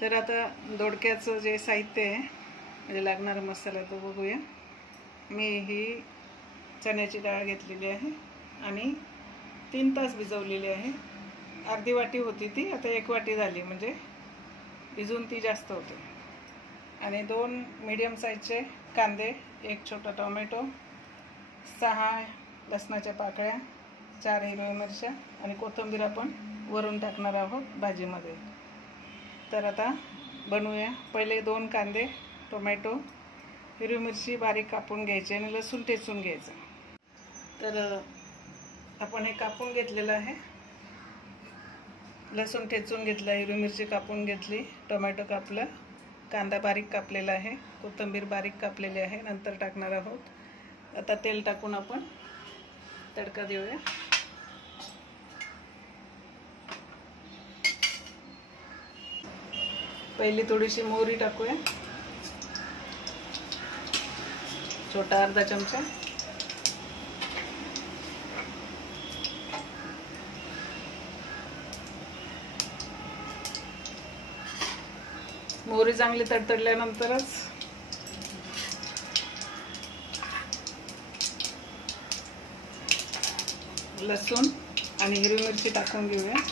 तर आता दोडक्याचं जे साहित्य आहे म्हणजे लागणारा मसाला तो बघूया। मी ही चण्याची डाळ घेतलेली आहे आणि 3 तास भिजवलेली आहे। अर्धी वाटी होती ती, आता 1 वाटी झाली, म्हणजे भिजून ती जास्त होते। आणि 2 मीडियम साईजचे कांदे, 1 छोटा टोमॅटो, 6 लसणाच्या पाकळ्या, 4 हिरव्या मिरच्या आणि कोथिंबीर आपण वरून टाकणार आहोत भाजीमध्ये। तर आता बनवूया। पहिले 2 कांदे, टोमॅटो, हिरवी मिरची बारीक कापून घ्यायची आणि लसूण ठेचून घ्यायचं। तर आपण हे कापून घेतलेलं आहे। लसूण ठेचून घेतला, हिरवी मिरची कापून घेतली, टोमॅटो कापला, कांदा बारीक कापलेला आहे, कोथिंबीर बारीक कापलेली आहे, नंतर टाकणार आहोत। आता तेल टाकून आपण तडका देऊया। पहिली थोडीशी मोहरी टाकूया, छोटा अर्धा चमचा। मोहरी चांगली तडतडल्यानंतरच लसूण आणि हिरवी मिरची टाकून घेऊया।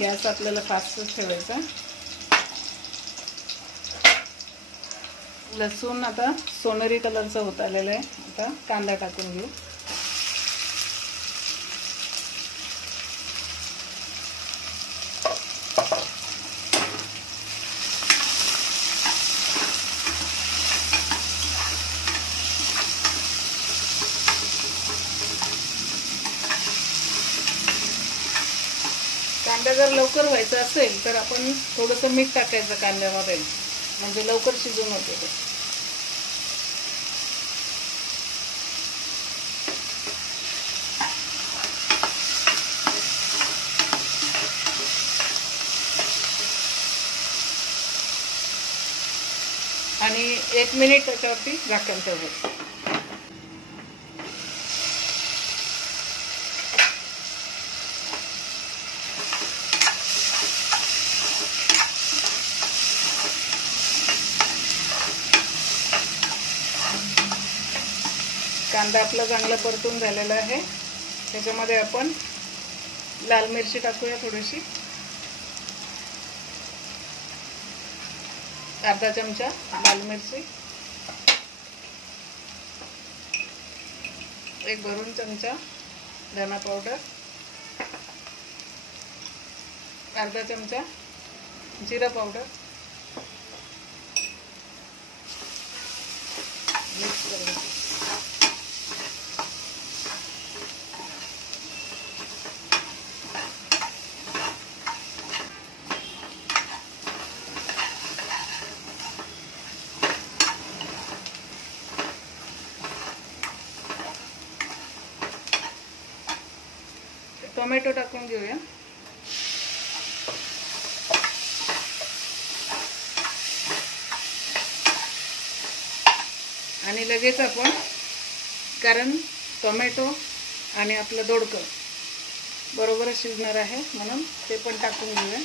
गॅस आपल्याला फास्टच ठेवायचा। लसूण आता सोनेरी कलरचा होत आलेला आहे। आता कांदा टाकून घेऊ। कांदा जर लवकर व्हायचा असेल तर आपण थोडंसं मीठ टाकायचं कांद्यामध्ये, म्हणजे लवकर शिजून होते ते। आणि 1 मिनिट त्याच्यावरती झाकण ठेवायचं। कांदा आपला चांगला परतून झालेला आहे। त्याच्यामध्ये आपण लाल मिरची टाकूया थोडीशी, अर्धा चमचा लाल मिरची, 1 भरून चमचा धना पावडर, अर्धा चमचा जिरा पावडर, मिक्स करायचं। टोमॅटो टाकून घेऊया। आणि लगेच आपण, कारण टोमॅटो आणि आपलं दोडकं बरोबरच शिजणार आहे म्हणून ते पण टाकून घेऊया।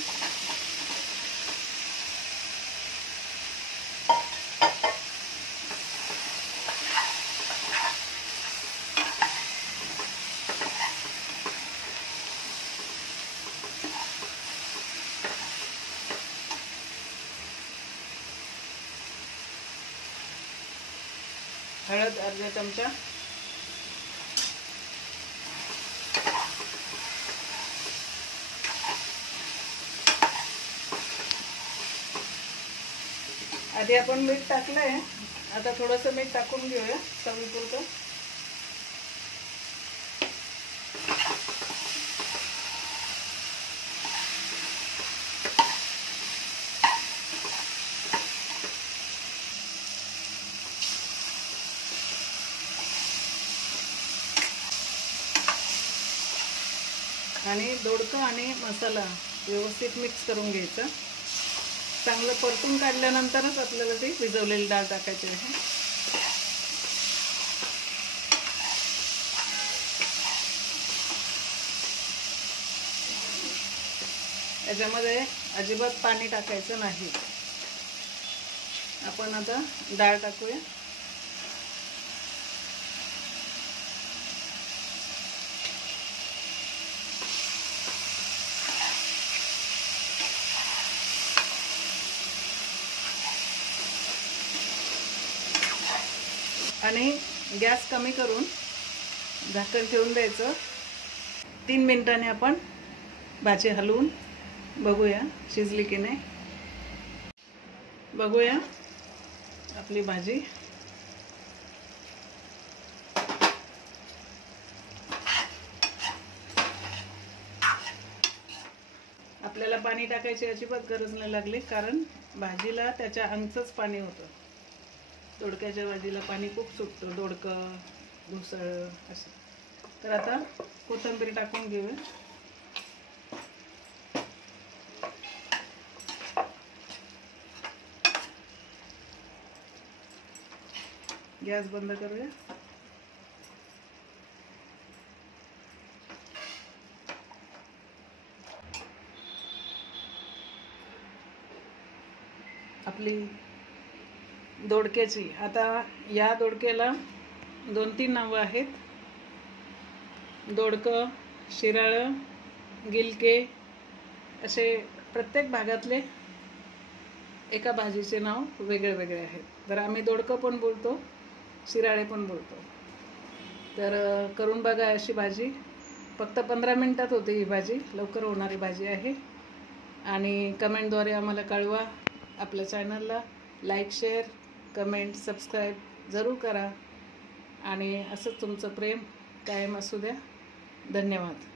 हळद अर्धा चमचा, आधी आपण मीठ टाकलंय, आता थोडंसं मीठ टाकून घेऊया चवीपुरतं। आणि दोडका आणि मसाला व्यवस्थित मिक्स करून घ्यायचा. चांगलं परतून काढल्यानंतरच आपल्याला ती भिजवलेली डाळ टाकायची आहे. याच्यामध्ये अजिबात पाणी टाकायचं नाही. आपण आता डाळ टाकूया. आणि गॅस कमी करून झाकण ठेवून द्यायचं. 3 मिनिटांनी आपण भाजी हलवून बघूया शिजली की नाही. बघूया आपली भाजी. आपल्याला पाणी टाकायची अजिबात गरज नाही लागली, कारण भाजीला त्याच्या अंगचंच पाणी होतं. दोडक्याच्या भाजीला पाणी खूप सुटतं, दोडकं घुसळ असं. तर आता कोथिंबीर टाकून घेऊया. गॅस बंद करूया. आपली दोडक्याची, आता या दोडक्याला 2-3 नावं आहेत. दोडकं, शिराळं, गिलके असे प्रत्येक भागातले एका भाजीचे नाव वेगळे वेगळे आहेत. तर आम्ही दोडकं पण बोलतो, शिराळे पण बोलतो. तर करून बघा अशी भाजी. फक्त 15 मिनिटात होते ही भाजी, लवकर होणारी भाजी आहे. आणि कमेंटद्वारे आम्हाला कळवा. आपल्या चॅनलला लाईक, शेअर, कमेंट, सबस्क्राईब जरूर करा. आणि असंच तुमचं प्रेम कायम असू द्या. धन्यवाद.